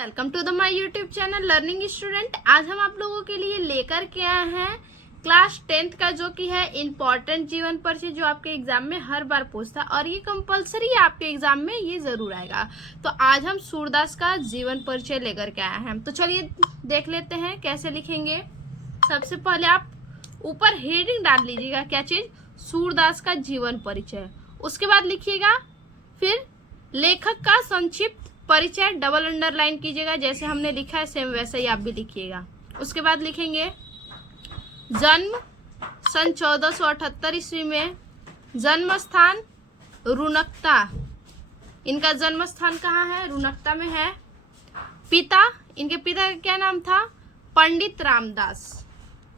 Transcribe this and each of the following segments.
Welcome to the my YouTube channel learning student. आज हम आप लोगों के लिए लेकर के आए हैं क्लास 10th का जो कि है इम्पोर्टेंट जीवन परिचय, जो आपके एग्जाम में हर बार पूछता है और ये कंपलसरी है, आपके एग्जाम में ये जरूर आएगा। तो आज हम सूरदास का जीवन परिचय लेकर के आए हैं। तो चलिए देख लेते हैं कैसे लिखेंगे। सबसे पहले आप ऊपर हेडिंग डाल लीजिएगा, क्या चीज, सूरदास का जीवन परिचय। उसके बाद लिखिएगा फिर लेखक का संक्षिप्त परिचय, डबल अंडरलाइन कीजिएगा, जैसे हमने लिखा है सेम वैसे ही आप भी लिखिएगा। उसके बाद लिखेंगे जन्म सन 1478 ईस्वी में, जन्म स्थान रुनकता, इनका जन्म स्थान कहाँ है, रुनकता में है। पिता, इनके पिता का क्या नाम था, पंडित रामदास।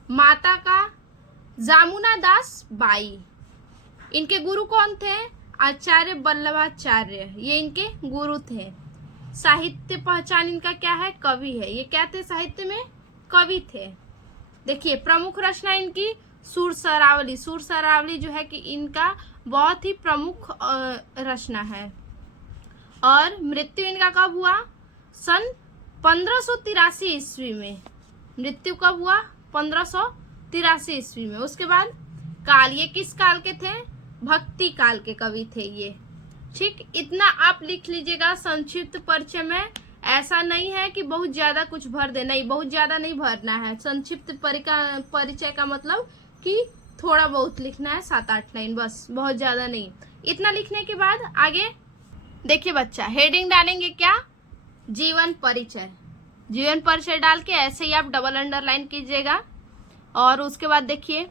माता का जामुना दास बाई। इनके गुरु कौन थे, आचार्य वल्लभाचार्य, ये इनके गुरु थे। साहित्य पहचान इनका क्या है, कवि है। ये क्या थे, साहित्य में कवि थे। देखिए प्रमुख रचना इनकी सुर सरावली। सुर सरावली जो है कि इनका बहुत ही प्रमुख रचना है। और मृत्यु इनका कब हुआ, सन 1583 ईस्वी में। मृत्यु कब हुआ, 1583 ईस्वी में। उसके बाद काल, ये किस काल के थे, भक्ति काल के कवि थे ये। ठीक, इतना आप लिख लीजिएगा संक्षिप्त परिचय में। ऐसा नहीं है कि बहुत ज्यादा कुछ भर दे, नहीं, बहुत ज्यादा नहीं भरना है। संक्षिप्त परिचय का मतलब कि थोड़ा बहुत लिखना है, 7-8 लाइन बस, बहुत ज्यादा नहीं। इतना लिखने के बाद आगे देखिए बच्चा, हेडिंग डालेंगे क्या, जीवन परिचय। जीवन परिचय डाल के ऐसे ही आप डबल अंडरलाइन कीजिएगा। और उसके बाद देखिए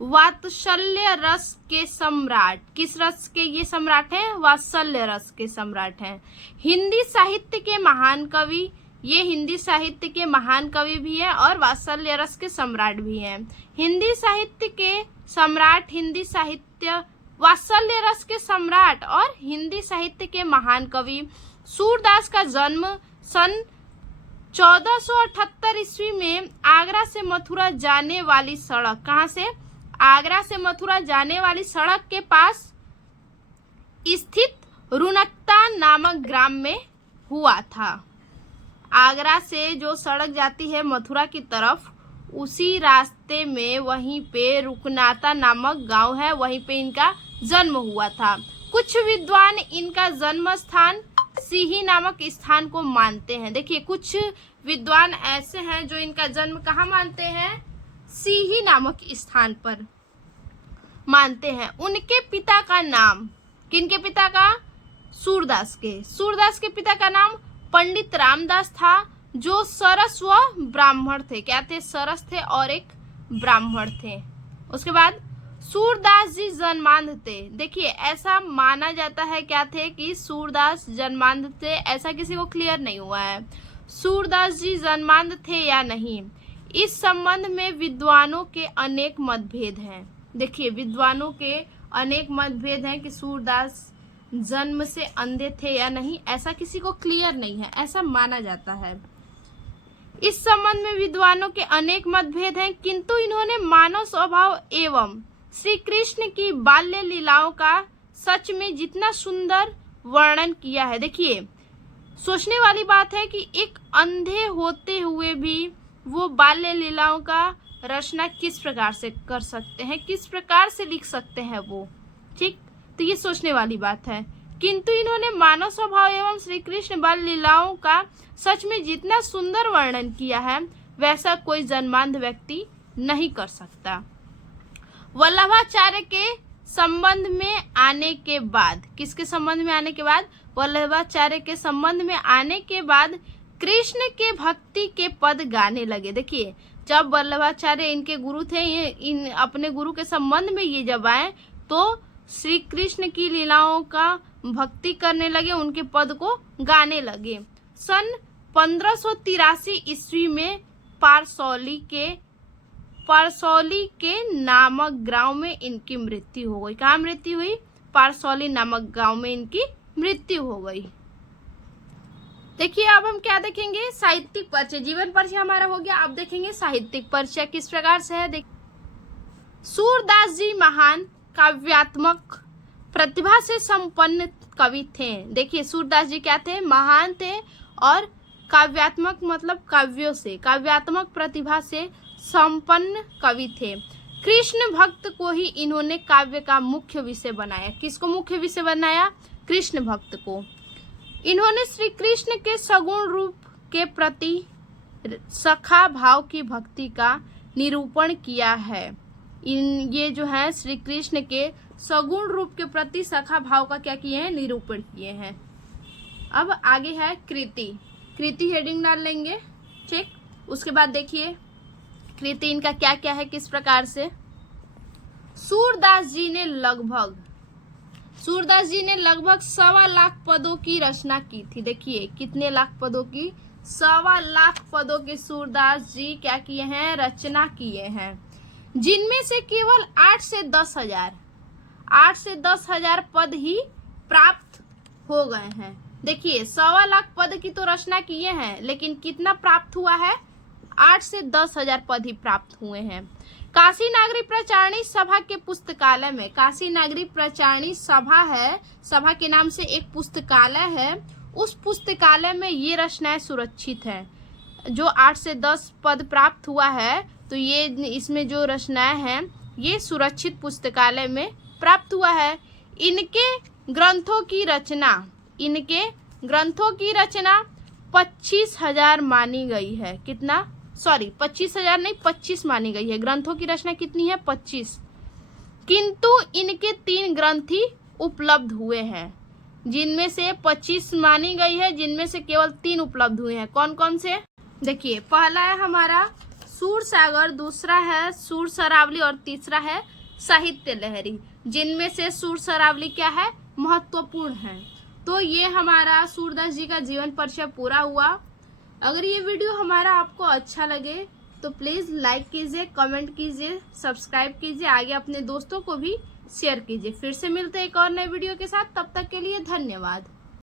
वात्सल्य रस के सम्राट, किस रस के ये सम्राट हैं, वात्सल्य रस के सम्राट हैं। हिंदी साहित्य के महान कवि, ये हिंदी साहित्य के महान कवि भी हैं और वात्सल्य रस के सम्राट भी हैं। हिंदी साहित्य के सम्राट, हिंदी साहित्य, वात्सल्य रस के सम्राट और हिंदी साहित्य के महान कवि। सूरदास का जन्म सन 1478 ईस्वी में आगरा से मथुरा जाने वाली सड़क, कहाँ से, आगरा से मथुरा जाने वाली सड़क के पास स्थित रुनकता नामक ग्राम में हुआ था। आगरा से जो सड़क जाती है मथुरा की तरफ, उसी रास्ते में वहीं पे रुकनाता नामक गांव है, वहीं पे इनका जन्म हुआ था। कुछ विद्वान इनका जन्म स्थान सीही नामक स्थान को मानते हैं। देखिए कुछ विद्वान ऐसे हैं जो इनका जन्म कहाँ मानते हैं, सीही नामक स्थान पर मानते हैं। उनके पिता का नाम, किनके पिता का, सूरदास के। सूरदास के पिता का नाम पंडित रामदास था, जो सरस व ब्राह्मण थे। क्या थे, सरस थे और एक ब्राह्मण थे। उसके बाद सूरदास जी जन्मांध थे। देखिए ऐसा माना जाता है क्या थे कि सूरदास जन्मांध थे, ऐसा किसी को क्लियर नहीं हुआ है। सूरदास जी जन्मांध थे या नहीं, इस संबंध में विद्वानों के अनेक मतभेद हैं। देखिए विद्वानों के अनेक मतभेद हैं कि सूरदास जन्म से अंधे थे या नहीं, ऐसा किसी को क्लियर नहीं है, ऐसा माना जाता है। इस संबंध में विद्वानों के अनेक मतभेद हैं, किंतु इन्होंने मानव स्वभाव एवं श्री कृष्ण की बाल्य लीलाओं का सच में जितना सुंदर वर्णन किया है। देखिए सोचने वाली बात है कि एक अंधे होते हुए भी वो बाल्य लीलाओं का रचना किस प्रकार से कर सकते हैं, किस प्रकार से लिख सकते हैं वो। ठीक, तो ये सोचने वाली बात है। किंतु इन्होंने मानव स्वभाव एवं श्री कृष्ण बाल लीलाओं का सच में जितना सुंदर वर्णन किया है, वैसा कोई जन्मांध व्यक्ति नहीं कर सकता। वल्लभाचार्य के संबंध में आने के बाद, किसके संबंध में आने के बाद, वल्लभाचार्य के संबंध में आने के बाद कृष्ण के भक्ति के पद गाने लगे। देखिए जब वल्लभाचार्य इनके गुरु थे, ये इन अपने गुरु के संबंध में ये जब आए तो श्री कृष्ण की लीलाओं का भक्ति करने लगे, उनके पद को गाने लगे। सन 1583 ईस्वी में पारसौली के नामक गांव में इनकी मृत्यु हो गई। कहाँ मृत्यु हुई, पारसौली नामक गांव में इनकी मृत्यु हो गई। देखिए अब हम क्या देखेंगे, साहित्यिक परिचय। जीवन परिचय हमारा हो गया, अब देखेंगे साहित्यिक परिचय किस प्रकार से है। सूरदास जी महान काव्यात्मक प्रतिभा से संपन्न कवि थे। देखिए सूरदास जी क्या थे, महान थे और काव्यात्मक मतलब काव्यों से, काव्यात्मक प्रतिभा से संपन्न कवि थे। कृष्ण भक्त को ही इन्होंने काव्य का मुख्य विषय बनाया। किसको मुख्य विषय बनाया? कृष्ण भक्त को। इन्होंने श्री कृष्ण के सगुण रूप के प्रति सखा भाव की भक्ति का निरूपण किया है। ये जो है श्री कृष्ण के सगुण रूप के प्रति सखा भाव का क्या किए हैं? निरूपण किए हैं। अब आगे है कृति। कृति हेडिंग डाल लेंगे, ठीक। उसके बाद देखिए कृति इनका क्या क्या है, किस प्रकार से। सूरदास जी ने लगभग 1.25 लाख पदों की रचना की थी। देखिए कितने लाख पदों की? 1.25 लाख पदों की सूरदास जी क्या किए हैं? रचना किए हैं, जिनमें से केवल 8 से 10 हजार पद ही प्राप्त हो गए हैं। देखिए 1.25 लाख पद की तो रचना किए हैं, लेकिन कितना प्राप्त हुआ है? 8 से 10 हजार पद ही प्राप्त हुए हैं। काशी नागरी प्रचारणी सभा के पुस्तकालय में, काशी नागरी प्रचारणी सभा है, सभा के नाम से एक पुस्तकालय है, उस पुस्तकालय में ये रचनाएं सुरक्षित है। जो 8 से 10 पद प्राप्त हुआ है, तो ये इसमें जो रचनाएं हैं ये सुरक्षित पुस्तकालय में प्राप्त हुआ है। इनके ग्रंथों की रचना 25,000 मानी गई है। कितना? 25,000 नहीं, 25 मानी गई है। ग्रंथों की रचना कितनी है? 25। किंतु इनके 3 ग्रंथ ही उपलब्ध हुए हैं, जिनमें से 25 मानी गई है, जिनमें से केवल 3 उपलब्ध हुए हैं। कौन कौन से? देखिए पहला है हमारा सूरसागर, दूसरा है सुरसरावली और तीसरा है साहित्य लहरी। जिनमें से सुरसरावली क्या है? महत्वपूर्ण है। तो ये हमारा सूरदास जी का जीवन परिचय पूरा हुआ। अगर ये वीडियो हमारा आपको अच्छा लगे तो प्लीज़ लाइक कीजिए, कमेंट कीजिए, सब्सक्राइब कीजिए, आगे अपने दोस्तों को भी शेयर कीजिए। फिर से मिलते हैं एक और नए वीडियो के साथ, तब तक के लिए धन्यवाद।